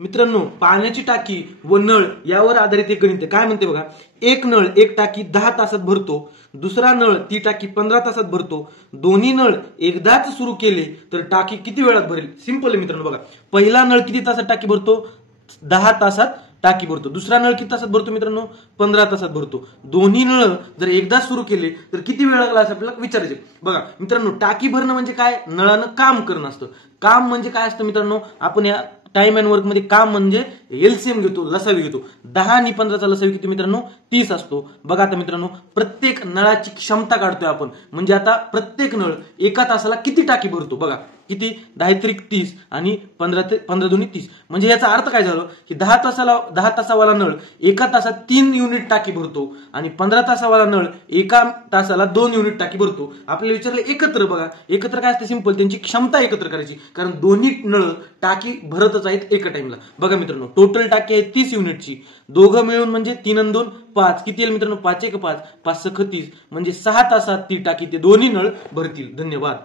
मित्रांनो, पाण्याची टाकी व नळ यावर आधारित एक गणित आहे. काय म्हणते बघा, एक नळ एक टाकी 10 तासात भरतो, दुसरा नळ ती टाकी 15 तासात भरतो. दोन्ही नळ एकदाच सुरू केले तर टाकी किती वेळात भरेल? सिंपल आहे मित्रांनो. बघा, पहिला नळ किती तासात टाकी भरतो? 10 तासात टाकी भरतो. दुसरा नळ किती तासात भरतो मित्रांनो? 15 तासात भरतो. दोन्ही नळ जर एकदा सुरू केले तर किती वेळ लागला असं आपल्याला विचारायचे. बघा मित्रांनो, टाकी भरणं म्हणजे काय? नळानं काम करणं असतं. काम म्हणजे काय असतं मित्रांनो? आपण या टाइम अँड वर्क मध्ये काम म्हणजे एलसीएम घेतो, लसावी घेतो. 10 आणि 15चा लसावी किती मित्रांनो? 30 असतो. बघा आता मित्रांनो, प्रत्येक नळाची क्षमता काढतोय आपण. म्हणजे आता प्रत्येक नळ एका तासाला किती टाकी भरतो बघा. किती? 10 त्रिक 30 आणि 15 दुनी 30. म्हणजे याचा अर्थ काय झालं की 10 तासावाला नळ एका तासात 3 युनिट टाकी भरतो आणि 15 तासावाला नळ एका तासाला 2 युनिट टाकी भरतो. आपल्याला विचारलं एकत्र. बघा, एकत्र काय असतं? सिंपल, त्यांची क्षमता एकत्र करायची, कारण दोन्ही नळ टाकी भरतच आहेत एका टाइमला. बघा मित्रांनो, टोटल टाकी आहे 30 युनिटची. दोघं मिळून म्हणजे 3 आणि 2 5. किती येईल मित्रांनो? 5 1 5 5 6 30. म्हणजे 6 तासात ती टाकी ते दोन्ही नळ भरतील. धन्यवाद.